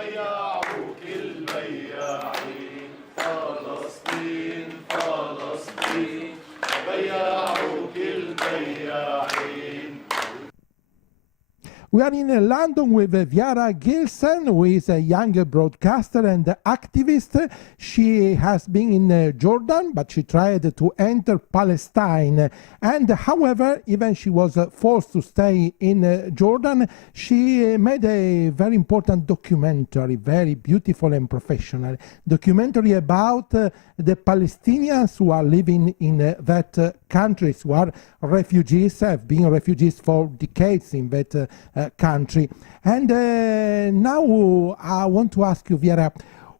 بياعوك البياعين فلسطين فلسطين بياعوك البياعين. We are in London with Vyara Gylsen, who is a young broadcaster and activist. She has been in Jordan, but she tried to enter Palestine. And however, even she was forced to stay in Jordan, she made a very important documentary, very beautiful and professional documentary about the Palestinians who are living in that countries, who are refugees, have been refugees for decades in that country. And now I want to ask you, Vyara,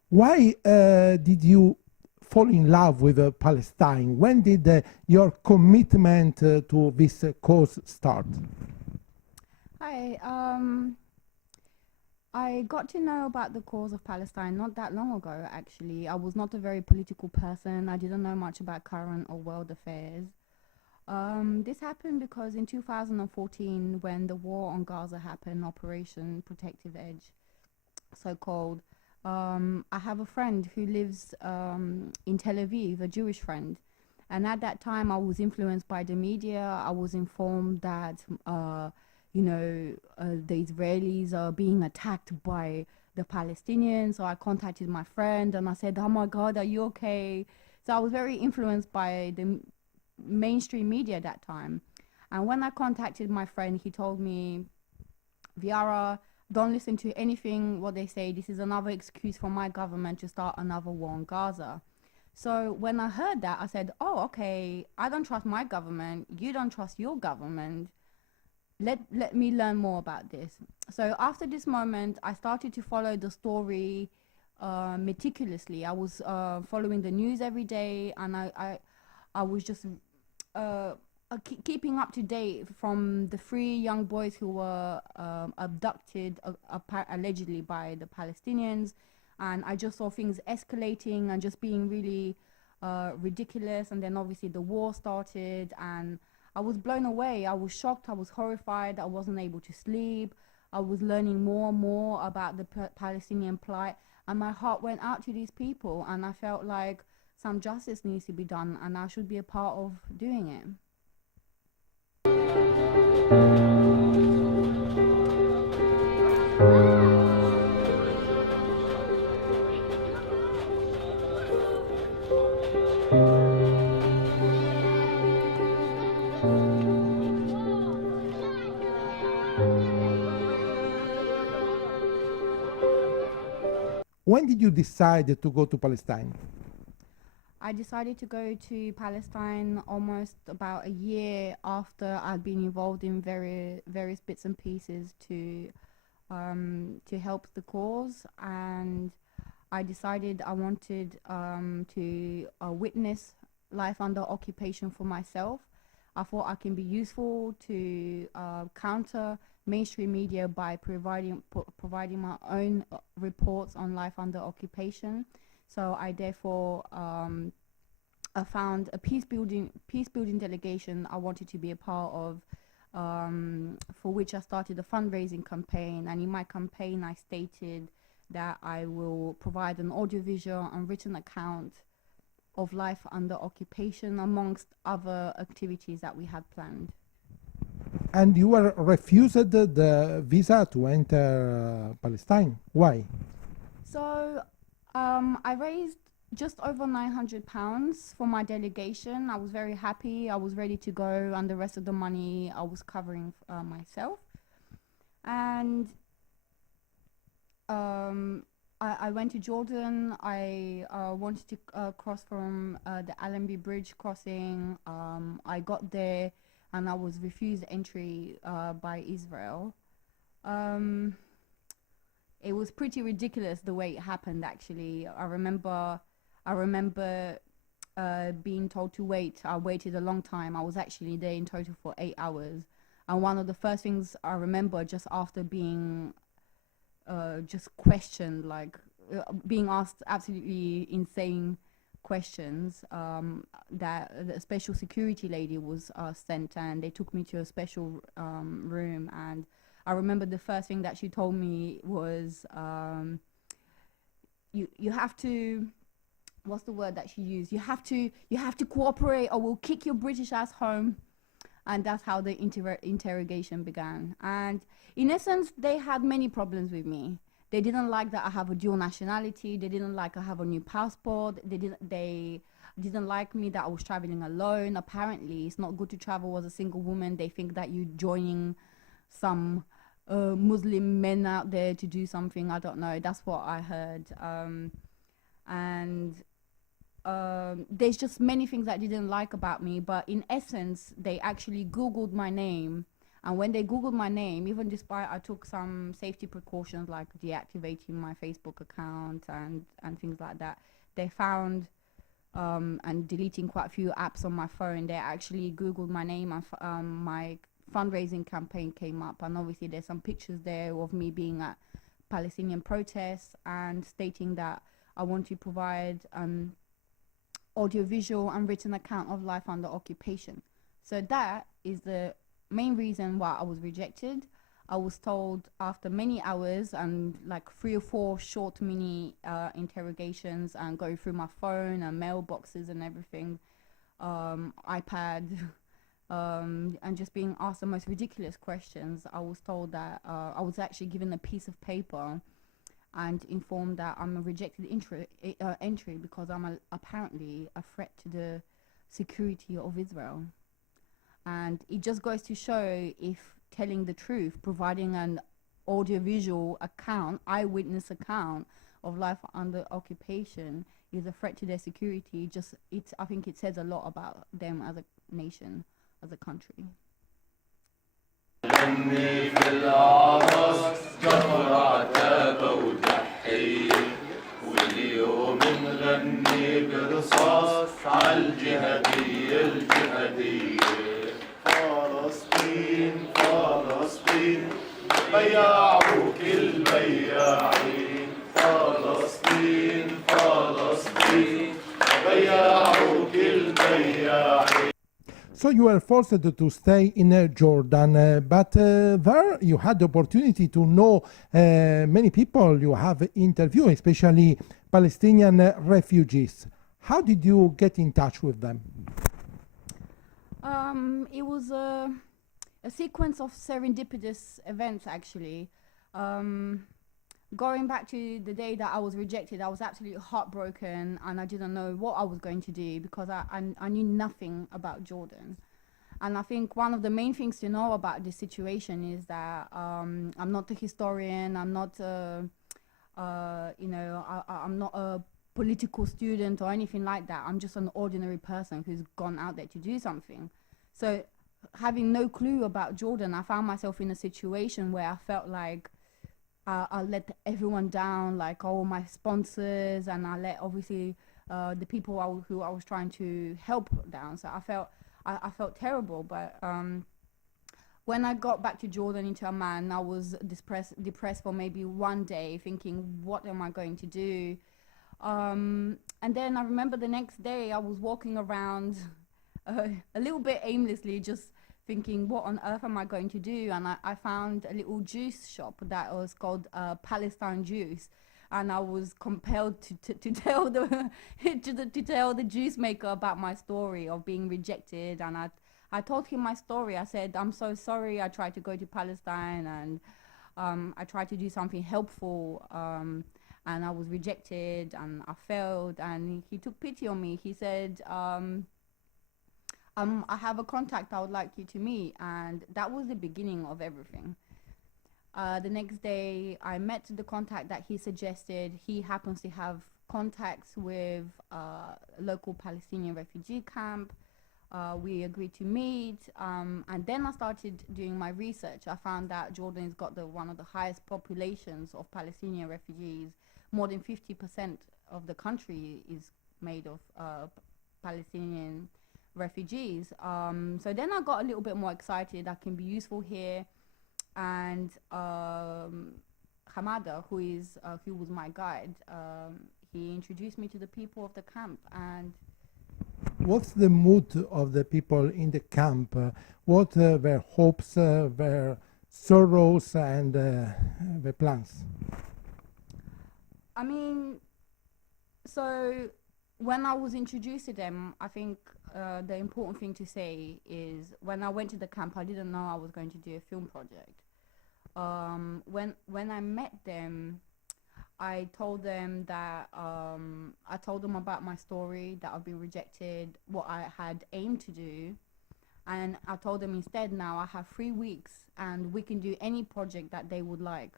why did you fall in love with Palestine? When did your commitment to this cause start? Hi. I got to know about the cause of Palestine not that long ago, actually. I was not a very political person. I didn't know much about current or world affairs. This happened because in 2014, when the war on Gaza happened, Operation Protective Edge, so-called, I have a friend who lives in Tel Aviv, a Jewish friend. And at that time, I was influenced by the media. I was informed that, the Israelis are being attacked by the Palestinians. So I contacted my friend and I said, oh my God, are you okay? So I was very influenced by the mainstream media at that time. And when I contacted my friend, he told me, Vyara, don't listen to anything what they say. This is another excuse for my government to start another war in Gaza. So when I heard that, I said, oh, okay, I don't trust my government. You don't trust your government. Let me learn more about this. So after this moment, I started to follow the story meticulously. I was following the news every day, and I was just keeping up to date from the 3 young boys who were abducted allegedly by the Palestinians. And I just saw things escalating and just being really ridiculous. And then obviously the war started, and I was blown away. I was shocked. I was horrified. I wasn't able to sleep. I was learning more and more about the Palestinian plight, and my heart went out to these people, and I felt like some justice needs to be done, and I should be a part of doing it. When did you decide to go to Palestine? I decided to go to Palestine almost about a year after I'd been involved in various bits and pieces to help the cause, and I decided I wanted to witness life under occupation for myself. I thought I can be useful to counter mainstream media by providing my own reports on life under occupation. So I therefore I found a peace building delegation I wanted to be a part of, for which I started a fundraising campaign. And in my campaign, I stated that I will provide an audiovisual and written account of life under occupation, amongst other activities that we had planned. And you were refused the visa to enter Palestine. Why? So I raised just over £900 for my delegation. I was very happy. I was ready to go, and the rest of the money I was covering myself. And I went to Jordan. I wanted to cross from the Allenby Bridge crossing. I got there, and I was refused entry by Israel. It was pretty ridiculous the way it happened, actually. I remember being told to wait. I waited a long time. I was actually there in total for 8 hours. And one of the first things I remember, just after being just questioned, like being asked absolutely insane questions, that the special security lady was sent, and they took me to a special room. And I remember the first thing that she told me was, you have to, what's the word that she used? You have to cooperate, or we'll kick your British ass home. And that's how the interrogation began. And in essence, they had many problems with me. They didn't like that I have a dual nationality. They didn't like I have a new passport. They didn't like me that I was traveling alone. Apparently, it's not good to travel as a single woman. They think that you're joining some Muslim men out there to do something. I don't know. That's what I heard. And there's just many things that they didn't like about me, but in essence, they actually Googled my name. And when they Googled my name, even despite I took some safety precautions like deactivating my Facebook account and things like that, they found and deleting quite a few apps on my phone, they actually Googled my name, and my fundraising campaign came up. And obviously there's some pictures there of me being at Palestinian protests and stating that I want to provide audiovisual and written account of life under occupation. So that is the main reason why I was rejected. I was told after many hours and like 3 or 4 short mini interrogations and going through my phone and mailboxes and everything, iPad, and just being asked the most ridiculous questions. I was told that I was actually given a piece of paper and informed that I'm a rejected entry because I'm apparently a threat to the security of Israel. And it just goes to show, if telling the truth, providing an audiovisual account, eyewitness account of life under occupation is a threat to their security, I think it says a lot about them as a nation, as a country. غني في العرس جمر عتابة وتحية، واليوم نغني برصاص عالجهادية الجهادية. فلسطين فلسطين بياعوك البياعين، فلسطين فلسطين بياعوك البياعين. So you were forced to stay in Jordan, but there you had the opportunity to know many people you have interviewed, especially Palestinian refugees. How did you get in touch with them? It was a sequence of serendipitous events, actually. Going back to the day that I was rejected, I was absolutely heartbroken, and I didn't know what I was going to do because I knew nothing about Jordan. And I think one of the main things to know about this situation is that I'm not a historian, I'm not I'm not a political student or anything like that. I'm just an ordinary person who's gone out there to do something. So having no clue about Jordan, I found myself in a situation where I felt like I let everyone down, like all my sponsors, and I let obviously the people who I was trying to help down. So I felt terrible. But when I got back to Jordan into Amman, I was depressed for maybe one day, thinking, what am I going to do? And then I remember the next day I was walking around a little bit aimlessly, just thinking, what on earth am I going to do? And I found a little juice shop that was called Palestine Juice, and I was compelled to tell the to tell the juice maker about my story of being rejected. And I told him my story. I said, I'm so sorry, I tried to go to Palestine and I tried to do something helpful, and I was rejected and I failed. And he took pity on me. He said, I have a contact I would like you to meet. And that was the beginning of everything. The next day I met the contact that he suggested. He happens to have contacts with a local Palestinian refugee camp. We agreed to meet, and then I started doing my research. I found that Jordan has got one of the highest populations of Palestinian refugees. More than 50% of the country is made of Palestinian refugees. So then I got a little bit more excited. I can be useful here. And Hamada, who was my guide, he introduced me to the people of the camp. And what's the mood of the people in the camp? What their hopes, their sorrows, and their plans? I mean, So when I was introduced to them, I think the important thing to say is when I went to the camp, I didn't know I was going to do a film project. When I met them, I told them that I told them about my story, that I've been rejected, what I had aimed to do, and I told them instead now I have 3 weeks and we can do any project that they would like.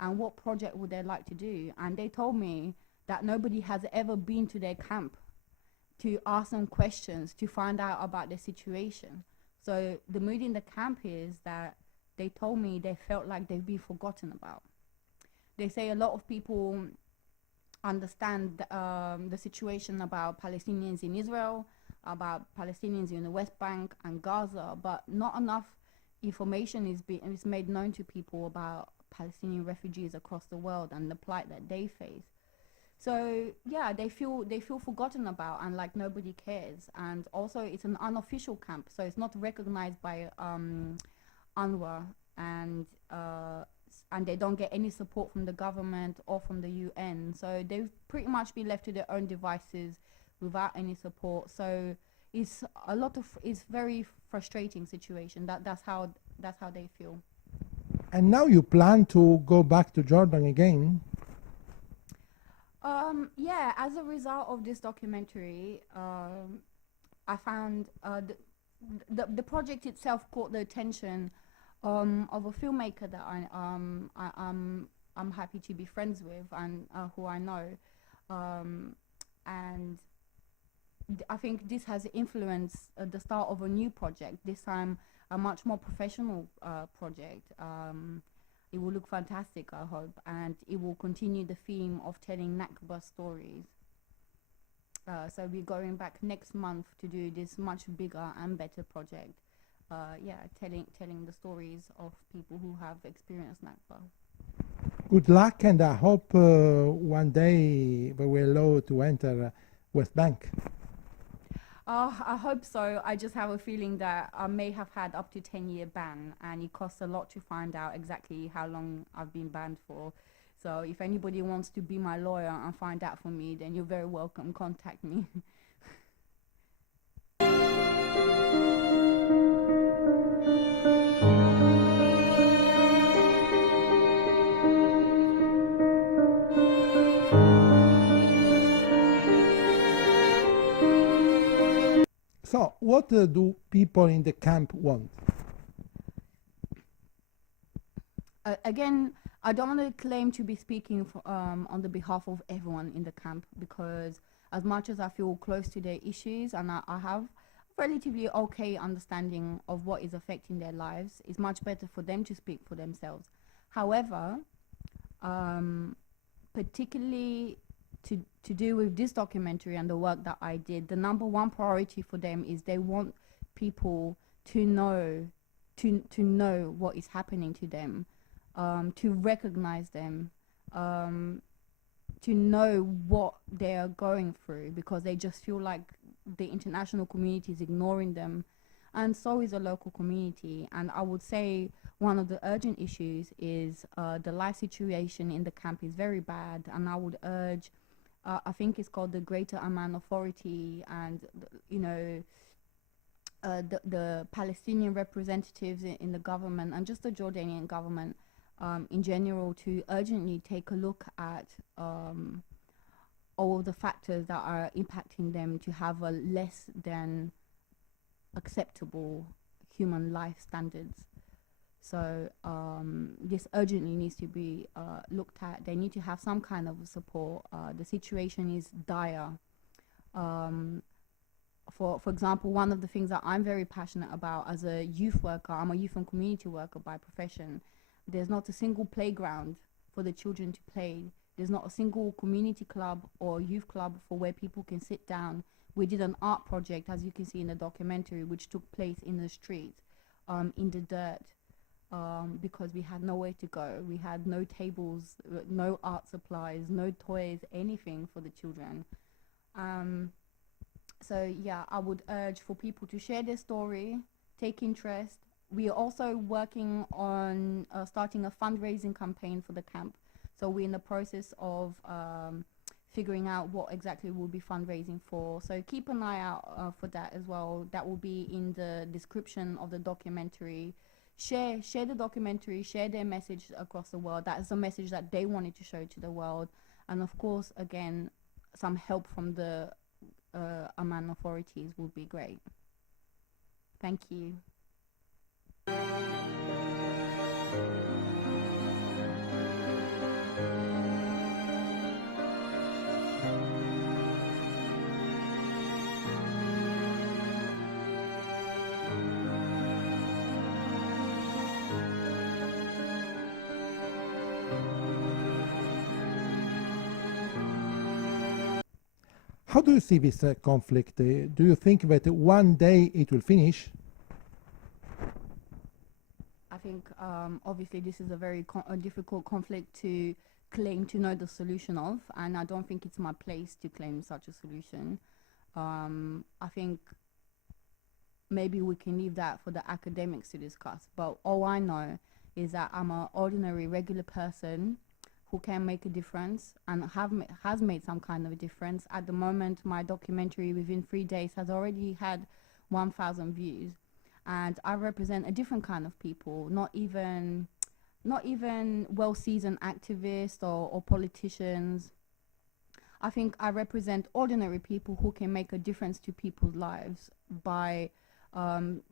And what project would they like to do? And they told me that nobody has ever been to their camp to ask them questions to find out about their situation. So the mood in the camp is that they told me they felt like they've been forgotten about. They say a lot of people understand the situation about Palestinians in Israel, about Palestinians in the West Bank and Gaza, but not enough information is made known to people about Palestinian refugees across the world and the plight that they face. So yeah, they feel forgotten about and like nobody cares. And also it's an unofficial camp, so it's not recognized by UNRWA, and they don't get any support from the government or from the UN. So they've pretty much been left to their own devices without any support. So it's very frustrating situation. That's how they feel. And now you plan to go back to Jordan again? Yeah, as a result of this documentary, I found the project itself caught the attention of a filmmaker that I'm happy to be friends with and who I know, and I think this has influenced the start of a new project. This time, a much more professional project. It will look fantastic, I hope, and it will continue the theme of telling Nakba stories. So we're going back next month to do this much bigger and better project. Telling the stories of people who have experienced Nakba. Good luck, and I hope one day we will allow to enter West Bank. I hope so. I just have a feeling that I may have had up to 10-year ban, and it costs a lot to find out exactly how long I've been banned for. So if anybody wants to be my lawyer and find out for me, then you're very welcome. Contact me. So, what do people in the camp want? Again, I don't want to claim to be speaking on the behalf of everyone in the camp, because as much as I feel close to their issues and I have relatively okay understanding of what is affecting their lives, it's much better for them to speak for themselves. However, particularly to do with this documentary and the work that I did, the number one priority for them is they want people to know what is happening to them, to recognize them, to know what they are going through, because they just feel like the international community is ignoring them, and so is the local community. And I would say one of the urgent issues is the life situation in the camp is very bad, and I would urge, I think it's called the Greater Amman Authority, and the Palestinian representatives in the government and just the Jordanian government in general, to urgently take a look at all of the factors that are impacting them to have a less than acceptable human life standards. So this urgently needs to be looked at. They need to have some kind of support. The situation is dire. For example, one of the things that I'm very passionate about as a youth worker, I'm a youth and community worker by profession. There's not a single playground for the children to play. There's not a single community club or youth club for where people can sit down. We did an art project, as you can see in the documentary, which took place in the streets, in the dirt, because we had nowhere to go. We had no tables, no art supplies, no toys, anything for the children. So yeah, I would urge for people to share their story, take interest. We are also working on starting a fundraising campaign for the camp. So we're in the process of figuring out what exactly we'll be fundraising for. So keep an eye out for that as well. That will be in the description of the documentary. Share the documentary, share their message across the world. That is the message that they wanted to show to the world. And of course, again, some help from the Amman authorities would be great. Thank you. How do you see this conflict? Do you think that one day it will finish? I think obviously this is a very difficult conflict to claim to know the solution of, and I don't think it's my place to claim such a solution. I think maybe we can leave that for the academics to discuss, but all I know is that I'm an ordinary, regular person who can make a difference and has made some kind of a difference. At the moment, my documentary within 3 days has already had 1,000 views, and I represent a different kind of people, not even well-seasoned activists or politicians. I think I represent ordinary people who can make a difference to people's lives by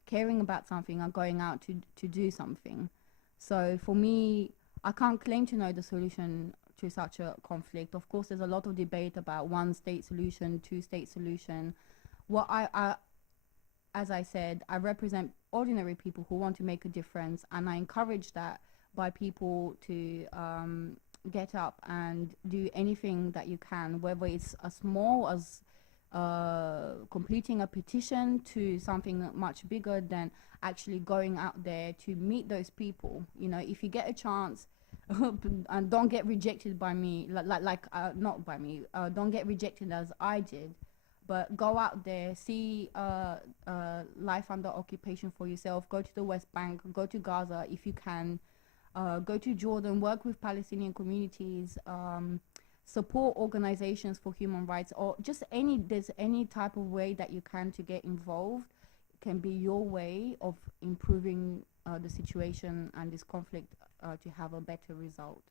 caring about something and going out to do something. So for me, I can't claim to know the solution to such a conflict. Of course, there's a lot of debate about one-state solution, two-state solution. What as I said, I represent ordinary people who want to make a difference, and I encourage that by people to get up and do anything that you can, whether it's as small as completing a petition to something much bigger than actually going out there to meet those people. You know, if you get a chance, and don't get rejected by me, not by me, don't get rejected as I did, but go out there, see life under occupation for yourself. Go to the West Bank, go to Gaza if you can, go to Jordan, work with Palestinian communities, support organizations for human rights, or just there's any type of way that you can to get involved. It can be your way of improving the situation and this conflict to have a better result.